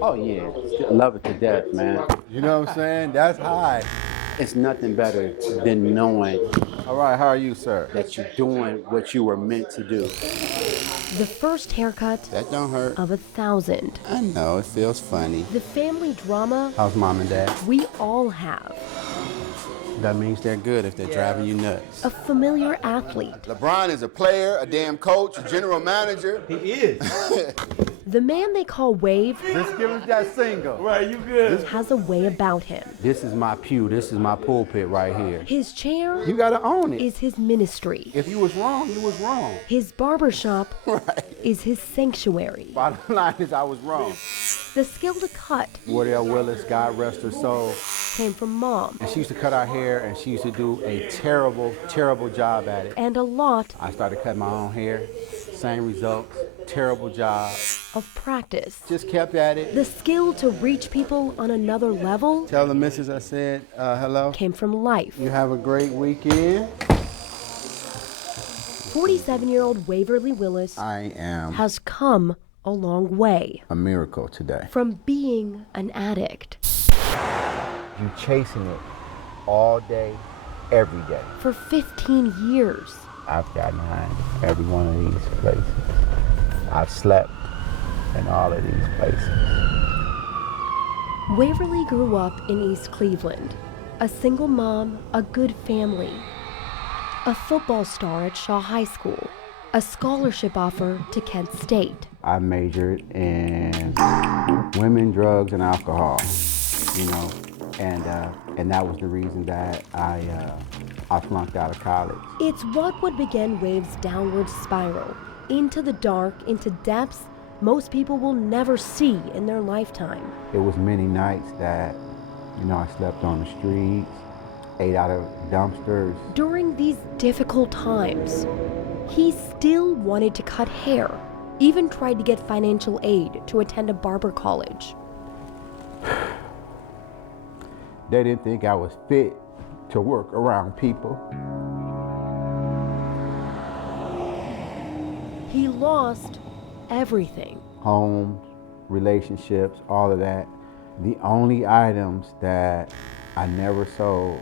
Oh yeah, I love it to death, man. You know what I'm saying? That's high. It's nothing better than knowing All right, how are you, sir? that you're doing what you were meant to do. The first haircut That don't hurt. of 1,000. I know, it feels funny. The family drama How's mom and dad? we all have. That means they're good if they're driving you nuts. A familiar athlete. LeBron is a player, a damn coach, a general manager. He is. The man they call Wave Just give us that single. Right, you good. has a way about him. This is my pew. This is my pulpit right here. His chair You gotta own it. is his ministry. If you was wrong, you was wrong. His barbershop Right. is his sanctuary. Bottom line is I was wrong. The skill to cut Wardell Willis, God rest her soul. came from Mom, And she used to cut our hair and she used to do a terrible, terrible job at it. and a lot I started cutting my own hair, same results, terrible job. of practice. Just kept at it. The skill to reach people on another level Tell the missus I said hello. came from life. You have a great weekend. 47-year-old Waverly Willis I am has come a long way a miracle today. from being an addict. You chasing it all day, every day. For 15 years, I've gotten behind every one of these places. I've slept in all of these places. Waverly grew up in East Cleveland, a single mom, a good family, a football star at Shaw High School, a scholarship offer to Kent State. I majored in women, drugs, and alcohol, and that was the reason that I flunked out of college. It's what would begin Wave's downward spiral, into the dark, into depths most people will never see in their lifetime. It was many nights that, I slept on the streets, ate out of dumpsters. During these difficult times, he still wanted to cut hair, even tried to get financial aid to attend a barber college. They didn't think I was fit to work around people. He lost everything. Homes, relationships, all of that. The only items that I never sold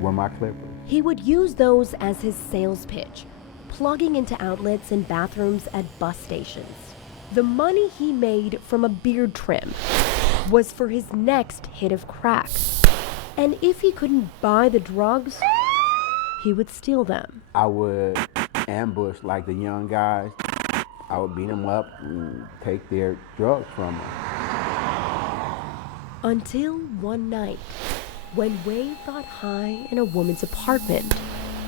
were my clippers. He would use those as his sales pitch, plugging into outlets and bathrooms at bus stations. The money he made from a beard trim was for his next hit of crack. And if he couldn't buy the drugs, he would steal them. I would ambush like the young guys. I would beat them up and take their drugs from them. Until one night, when Wade got high in a woman's apartment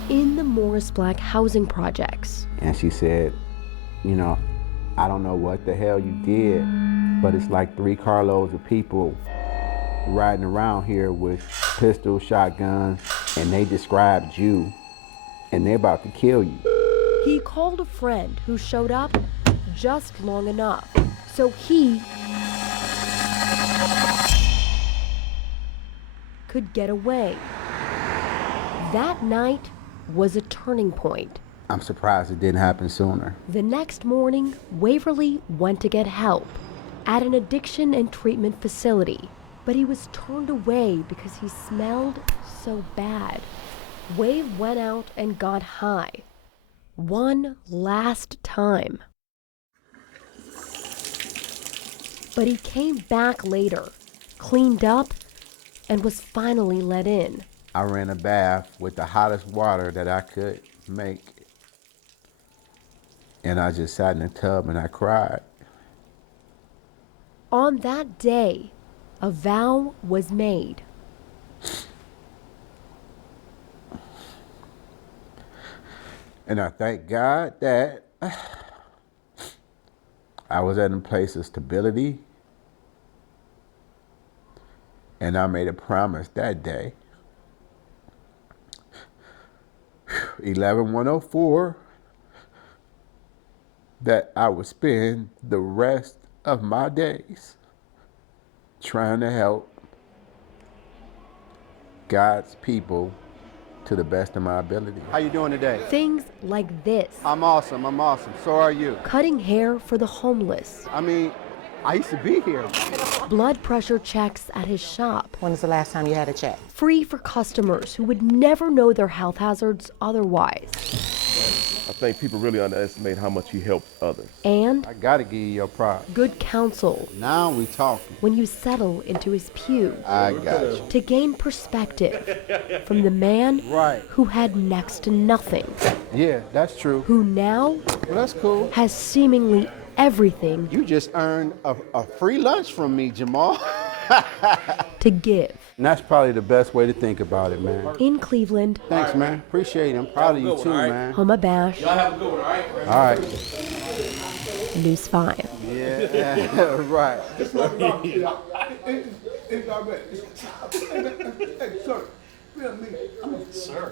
in the Morris Black housing projects. And she said, I don't know what the hell you did, but it's like 3 carloads of people riding around here with pistols, shotguns, and they described you, and they're about to kill you. He called a friend who showed up just long enough, so he could get away. That night was a turning point. I'm surprised it didn't happen sooner. The next morning, Waverly went to get help at an addiction and treatment facility, but he was turned away because he smelled so bad. Wave went out and got high. One last time. But he came back later, cleaned up, and was finally let in. I ran a bath with the hottest water that I could make. And I just sat in the tub and I cried. On that day, a vow was made. And I thank God that I was at a place of stability. And I made a promise that day. 11/104, that I would spend the rest of my days trying to help God's people to the best of my ability. How you doing today? Things like this. I'm awesome. So are you. Cutting hair for the homeless. I mean, I used to be here. Blood pressure checks at his shop, When was the last time you had a check? free for customers who would never know their health hazards otherwise. I think people really underestimate how much he helps others. And I gotta give you your props. good counsel Now we talking. when you settle into his pew I got you. to gain perspective from the man Right. who had next to nothing, Yeah, that's true. who now Well, that's cool. has seemingly everything You just earned a free lunch from me, Jamal. to give. And that's probably the best way to think about it, man. In Cleveland, Thanks, man. Appreciate it. I'm proud of you too, man. Homa Bash, All right. News 5. Yeah, right. Sir.